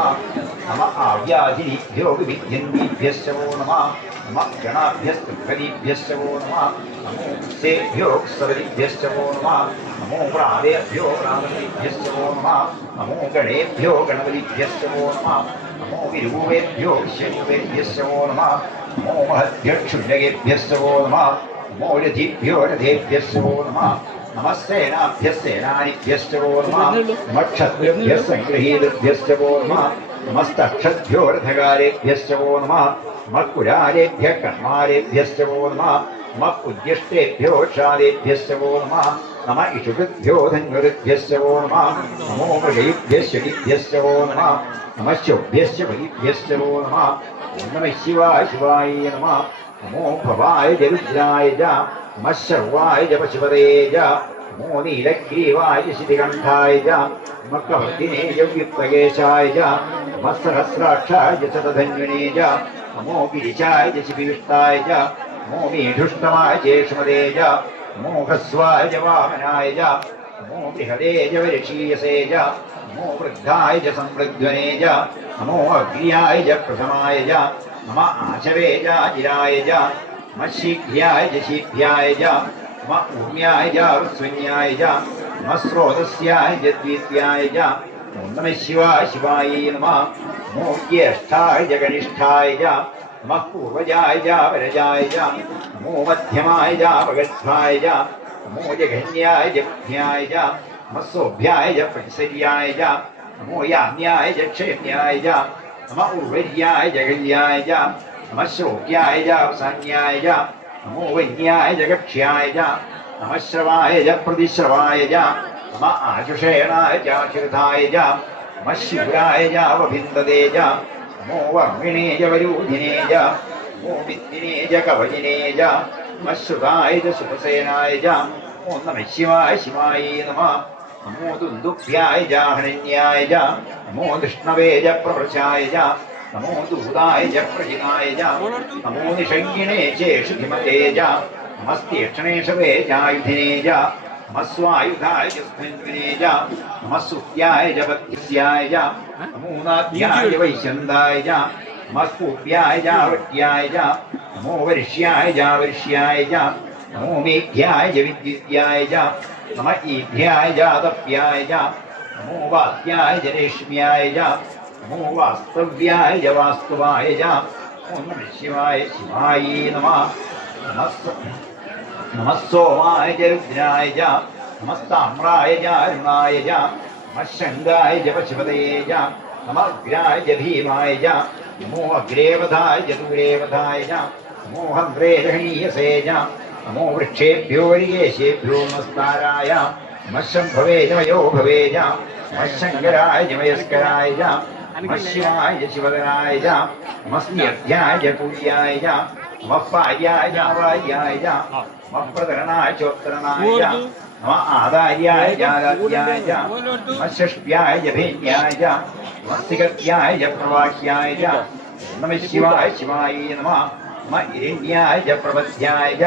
നമ ആവ്യാജിനിഭ്യോ വിവിധ്യന്തിഭ്യശ്ചവോ നമ നമ ഗണാഭ്യസ്തുഭ്യശ്ചവോ നമ നമോ സേഭ്യോ സവതിഭ്യശ്ചവോ നമ നമോ പ്രാദേഭ്യോ പ്രാണതിഭ്യശ്ചവോ നമ നമോ ഗണേഭ്യോ ഗണപതിഭ്യശ്ചവോ നമ നമോ വിരൂപേഭ്യോ ശരൂപേഭ്യശ്ചവോ നമ നമോ മഹദ്ഭ്യക്ഷുല്യകേഭ്യശ്ചവോ നമ നമോ രഥിഭ്യോ രഥേഭ്യശ്ചവോ നമ നമസ്സേനാഭ്യസ്സേനാനിഭ്യശ്ചവോ നമ നമക്ഷത്രിഭ്യസ്സംഗൃഹീതഭ്യശ്ചവോ നമ നമസ്തക്ഷദ്ഭ്യോ രഥകാരേഭ്യശ്ചവോ നമ നമക്കുരാലേഭ്യ കർമാലേഭ്യശ്ചവോ നമ നമ ഉദ്യഷ്ടേഭ്യോ ക്ഷാലേഭ്യശ്ചവോ നമ നമ ഇഷുഭ്യോ ധന്വൃഭ്യശ്ചവോ നമ നമോ മൃഗയുഭ്യശ്ചരിഭ്യശ്ചവോ നമ നമ ശുഭ്യശ്ചരിഭ്യശ്ചവോ നമ ഓം നമ ശിവായ ശിവായ നമ നമോ ഭവായ രുദ്രായ നമ ശർവായ പശുപതേ നമോ നീലഗ്രീവായ ശിതികണ്ഠായ നമ കവർത്തിനേ യുക്തകേശായ നമ സഹസ്രാക്ഷായ ശതധന്വനേ നമോ ഗിരിശായ ശിപിവിഷ്ടായ നമോ മേധുഷ്ടമായ ചേഷമതേ നമോ ഹസ്വായ വാമനായ നമോ ബൃഹദേ വരിഷീയസേ നമോ വൃദ്ധായ സംവൃധ്വനേ നമോ അഗ്നിയായ പ്രഥമായ നമ ആശവേ ജിരായ നമ ശീഘ്ര്യായ ശീഭ്യായ നമ ഊമ്യായ വൃസ്വന്യായ നമ സ്രോതസ്യായ ദ്വീത്യായ നമോ നമ ശിവായ ശിവായ നമ നമോ ജ്യേഷ്ഠായ ഗണിഷ്ഠായ നമ പൂർവജായ വരജായ നമോ മധ്യമായ പകർത്ഭായ നമോ ജഘന്യായ ബുദ്ധ്യായ നമ സോഭ്യായ പരിസര്യായ നമോ യാമ്യായ ക്ഷേമ്യായ നമ ഉർവര്യായ ജഗല്യായ നമ ശ്രോക്യായ അവസാന്യായ നമോ വന്യായ ജഗക്ഷ്യായ നമ ശ്രവായ പ്രതിശ്രവായ നമ ആശുഷേണായ ചാശ്രിതായ നമ ശൂരായ വഭിന്ദതേ നമോ വർമ്മിണേ വരൂധിനേ നമോ വിദ്ധിനേ കവചിനേ നമ ശ്രുതായ സുഖസേനായ നമോ നമ ശിവായ ശിവായ നമ നമോ ദുന്ദുഭ്യായ ഹനന്യായ നമോ വിഷ്ണവേ പ്രവൃശായ നമോ ദൂതായ പ്രജിതായ നമോ നിഷംഗിണേ ചേഷുധിമതേ നമസ്തീക്ഷണേഷവേ ചായുധിനേ നമസ്വായുധായ സ്മന്വിനേ നമസ്സുത്യായ ജപത്യായ നമോ നാദ്യായ വൈശന്തായ നമസ്കൂപ്യായ വട്യായ നമോ വരിഷ്യായ വരിഷ്യായ നമോ മേഘ്യായ വിദ്യുത്യായ നമ ഈഭ്യായ തപ്യായ നമോ വാസ്യായ രേഷ്മ്യായ നമോ വാസ്തവ്യായ വാസ്തവായ നമോ നമ ശിവായ ശിവായ നമ നമസ്സോമായ രുദ്രായ നമസ്താമ്രായ അരുണായ നമ ശങ്കായ പശുപതേ നമ അഗ്രായ ഭീമായ നമോ അഗ്രേവധായ ദൂരേവധായ നമോ ഹന്ത്രേ രഹണീയസേ നമോ വൃക്ഷേഭ്യോ രികേശേഭ്യോ നമസ്കാരായ നമ ശംഭവേ ജമയോ ഭവേ നമ ശങ്കരായ ജമയസ്കരായ നമ ശിവായ ശിവകരായ നമസ്ത്യധ്യായ പൂര്യായ നമ പാര്യായ വാര്യായ നമ പ്രതരണായ ചോത്തരണായ നമ ആദാര്യായ ജാരാധ്യായ നമ ഷഷ്ട്യായ ഭേന്യായ നമ സികത്യായ പ്രവാഹ്യായ നമ ശിവായ ശിവായ നമ നമ ഇരണ്യായ പ്രപദ്ധ്യായ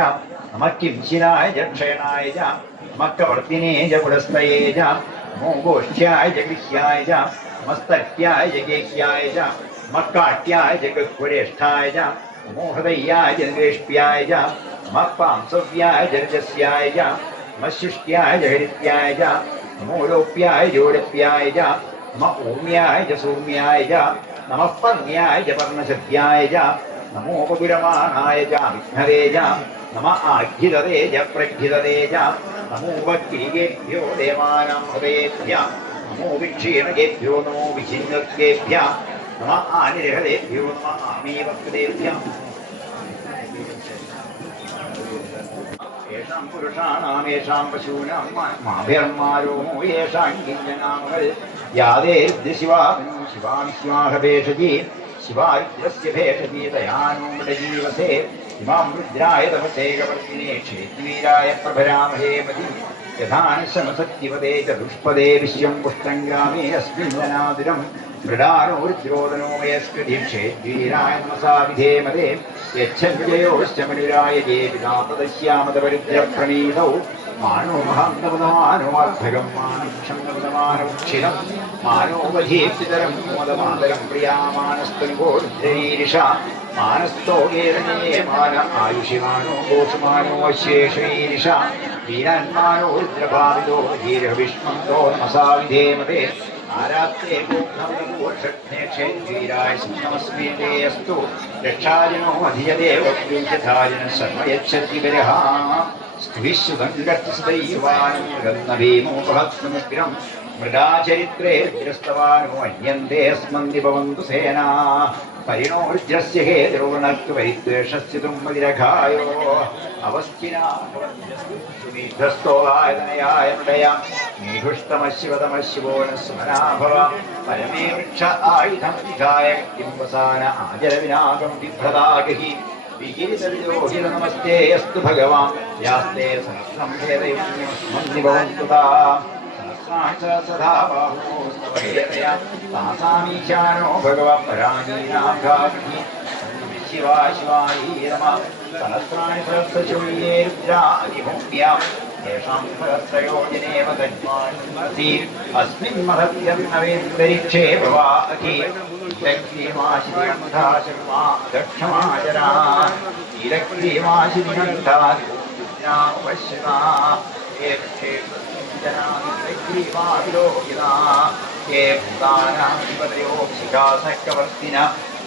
നമ കിംശിനായ ക്ഷേണായ നമ കവർത്തിനേ പുരസ്തയേ നമോ ഗോഷ്ഠ്യായ ഗൃഹ്യായ നമസ്തര്യായ ഗേഹ്യായ നമ കാട്ട്യായ ഗുരേഷ്ഠായ നമോ ഹൃദയായ ജനേഷ്പ്യായ നമ പാംസവ്യായ ജനജസ്യായ നമ ശുഷ്ട്യായ ഹരിത്യായ നമോ ലോപ്യായ ജോഡപ്യായ നമ ഊമ്യായ സൂമ്യായ നമ പർണ്യായ പർണശദ്ധ്യായ നമോ പകുരമാണായ വിഘ്നരേ നമ ആഘ്യതേ പ്രഘ്യതേ നമോ വക്രീകേഭ്യോ ദേവാനാം ഹൃദയേഭ്യ നമോ വിക്ഷീണകേഭ്യോ നമോ വിഛിന്നേഭ്യ നമ ആനിരഹതേഭ്യോ നമ ആമീവക്തേഭ്യ യേഷാം പുരുഷാണാമേഷാം പശൂനാം മാഭിർമാരോമോ യേഷാം കിഞ്ചനാമകൾ യാതേ ശിവാനു ശിവാമിശ്വാഹഭേഷജി ശിവാരുദ്രസ്യ ഭേഷജി തയാനോമൃതജീവസേ ഇമാം രുദ്രായ തപസേകവർത്തിനേ ക്ഷേത്വീരായ പ്രഭരാമഹേ മതി യഥാനശമസത്യവതേ ചതുഷ്പദേ വിശ്വം പുഷ്ടം ഗ്രാമേ അസ്മിന്നനാതുരം മൃഡാനോരുദ്രോദനോ വയസ്കൃതീക്ഷേദ്വീരായ നമസാ വിധേമതേ യച്ഛവിജയോശ്ചമനുരായ ജേ പിതാപദശ്യാമതപരിദ്രപ്രണീതൗ മാനോ മഹാന്തപദമാനോർദ്ധകം മാനുക്ഷന്തപദമാനോക്ഷിതം മാനോവധീപ്തിതരം മോദമാതരം പ്രിയാമാനസ്തനുഗോരുദ്രൈരിഷ മാനസ്തോകേരനേ മാന ആയുഷിമാനോ ദോഷമാനോ അശേഷൈരിഷ വീരാന്മാനോ രുദ്രഭാവിതോ ധീരവിഷ്മന്തോ നമസാ വിധേമതേ ആരാത്രേ ക്ഷേത്രീരായ നമസ്മേതേസ്തു രക്ഷാജനോ അധിയദേവ യഥാജന ശർമ്മ യച്ഛതി വരഹ സ്തുഭിശുതം മൃഗാചരിത്രേ ദ്രസ്തവാനോ അന്യന്തേ സ്മന്തി ഭവന്തു സേനാ പരിണോർജസ്യ ഹേതുർണക്ക് പരിദ്വേഷസ്യ തുമ്മതിരഘായോ അവസ്ഥിനായ മൃഡയാം മേഘുഷ്ടമശിവതമശിവോന സ്മരാഭവ പരമേ വൃക്ഷ ആയുധം വിധായ കിംവസാന ആചരവിനാഗം ബിഭ്രതാഗഹി വിഹിതവിലോഹിത നമസ്തേ അസ്തു ഭഗവാൻ യാസ്തേ സഹസ്രം ഭേദയുസ്മന്തിഭവന്തുതാം സഹസ്രാണോ ഭഗവാൻ പരാജീനാഘാതി ശിവാ ശിവായി രമ സഹസ്രാണി സഹസ്രശൂന്യേ രുദ്രാതിഭൂമ്യാം യേഷാം സഹസ്രയോജനേവ തജ്മാനീ അസ്മിൻ മഹത്യം നവേന്തരിക്ഷേ ഭവാഖി ലക്ഷ്മീമാശിരിഗന്ധാശർമാ ദക്ഷമാചരാ ഈലക്ഷ്മീമാശിരിഗന്ധാദിപശ്യതാ ये भूतानाधिपतयो शिखासकवर्तिन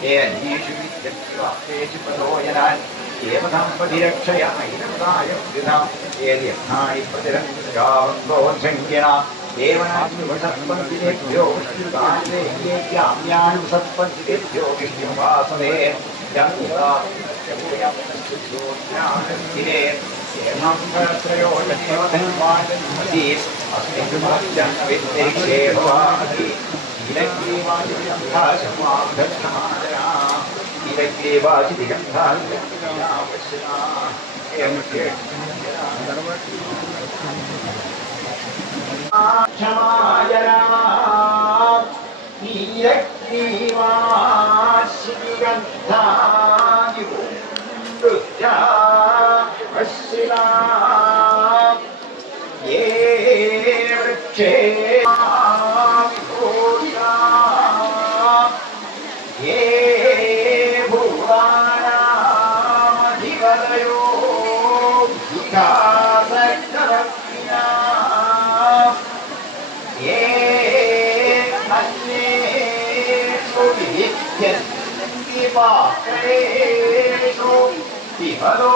ये अन्येषु विद्येषु प्रलोयनान् ये पदम्पतिरक्षय ऐरदाय वृथा ये दीर्घाणि प्रतिरक्षावन्दोऽसङ्ख्यणा देवनान्युपसत्पन्तिभ्यो विष्णुतान्वेह्येभ्याम्यानुपसत्पन्तिभ्यो विष्णुवासवे त्रयो जन्मधन्वाजन्मति अस्मिन् विद्येक्षे भवामि नीलग्रीवाचिगन्धाशमाधक्षमादरा नीलग्रीवाचिगन्धाशमाजरा नीलग्रीवाचिगन्धादिभूमृत्या अश्रिला ये वृक्षे विभूषा ये भुवानाधिपतयो विकासकवर्तिना ये अन्येषु विद्यन्ति पात्रेषु विफलो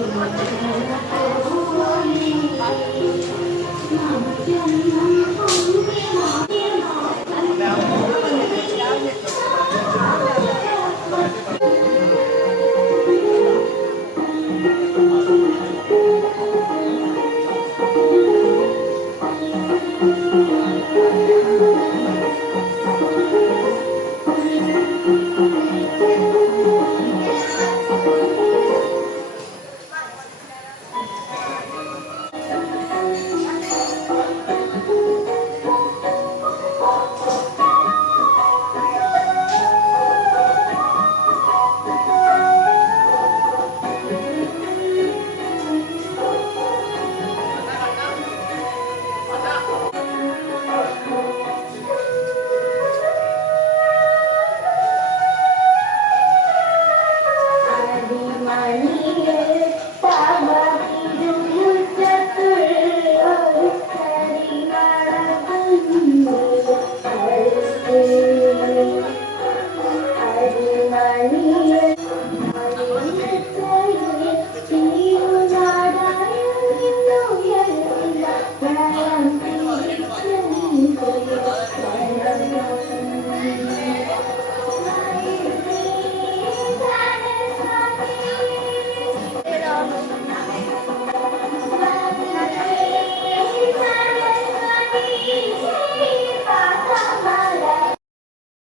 Thank you.